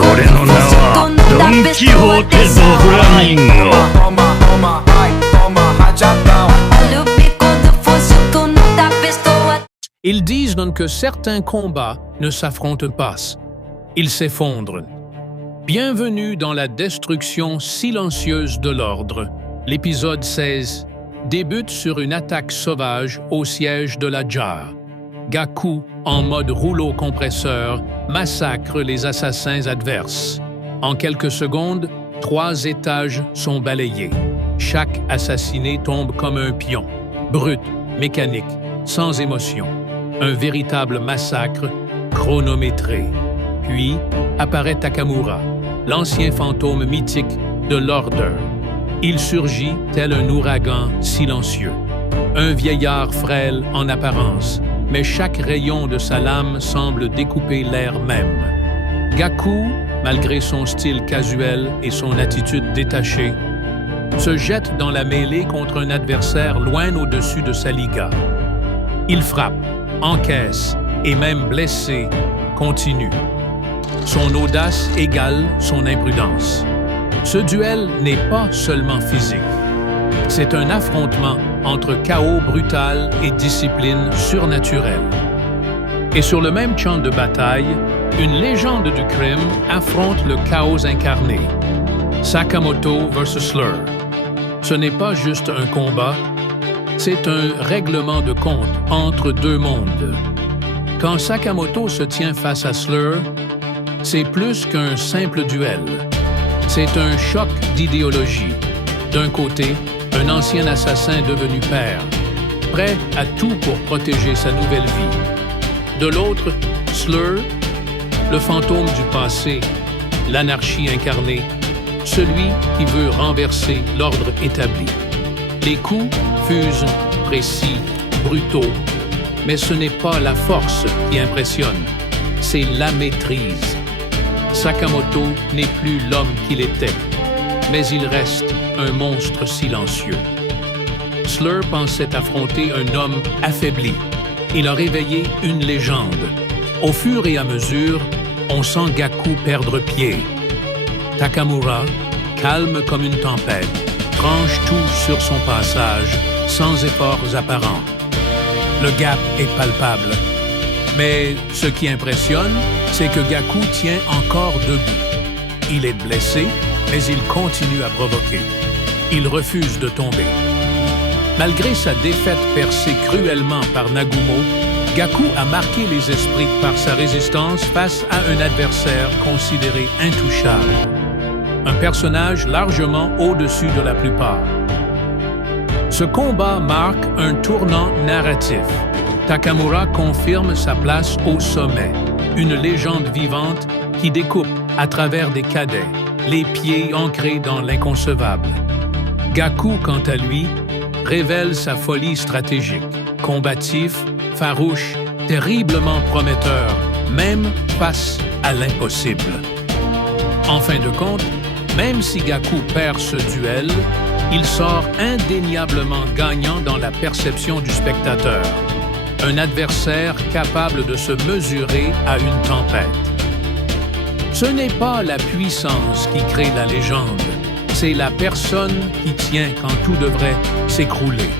俺の名はドン・キホーテ・ド・フラミンゴ。Ils disent donc que certains combats ne s'affrontent pas, ils s'effondrent. Bienvenue dans la destruction silencieuse de l'ordre. L'épisode 16 débute sur une attaque sauvage au siège de la Jar. Gaku, en mode rouleau compresseur, massacre les assassins adverses. En quelques secondes, 3 étages sont balayés. Chaque assassiné tombe comme un pion, brut, mécanique, sans émotion. Un véritable massacre chronométré. Puis apparaît Takamura, l'ancien fantôme mythique de l'Order. Il surgit tel un ouragan silencieux. Un vieillard frêle en apparence, mais chaque rayon de sa lame semble découper l'air même. Gaku, malgré son style casuel et son attitude détachée, se jette dans la mêlée contre un adversaire loin au-dessus de sa liga. Il frappe, encaisse et même blessé, continue. Son audace égale son imprudence. Ce duel n'est pas seulement physique. C'est un affrontement entre chaos brutal et discipline surnaturelle. Et sur le même champ de bataille, une légende du crime affronte le chaos incarné. Sakamoto vs Slur. Ce n'est pas juste un combat, c'est un règlement de compte entre deux mondes. Quand Sakamoto se tient face à Slur, c'est plus qu'un simple duel. C'est un choc d'idéologie. D'un côté, un ancien assassin devenu père, prêt à tout pour protéger sa nouvelle vie. De l'autre, Slur, le fantôme du passé, l'anarchie incarnée, celui qui veut renverser l'ordre établi. Les coups fusent, précis, brutaux, mais ce n'est pas la force qui impressionne, c'est la maîtrise. Sakamoto n'est plus l'homme qu'il était, mais il reste un monstre silencieux. Slur pensait affronter un homme affaibli. Il a réveillé une légende. Au fur et à mesure, on sent Gaku perdre pied. Takamura, calme comme une tempête, tranche tout sur son passage, sans efforts apparents. Le gap est palpable. Mais ce qui impressionne, c'est que Gaku tient encore debout. Il est blessé, mais il continue à provoquer. Il refuse de tomber. Malgré sa défaite percée cruellement par Nagumo, Gaku a marqué les esprits par sa résistance face à un adversaire considéré intouchable. Un personnage largement au-dessus de la plupart. Ce combat marque un tournant narratif. Takamura confirme sa place au sommet, une légende vivante qui découpe à travers des cadets, les pieds ancrés dans l'inconcevable. Gaku, quant à lui, révèle sa folie stratégique, combatif, farouche, terriblement prometteur, même face à l'impossible. En fin de compte, même si Gaku perd ce duel, il sort indéniablement gagnant dans la perception du spectateur. Un adversaire capable de se mesurer à une tempête. Ce n'est pas la puissance qui crée la légende, c'est la personne qui tient quand tout devrait s'écrouler.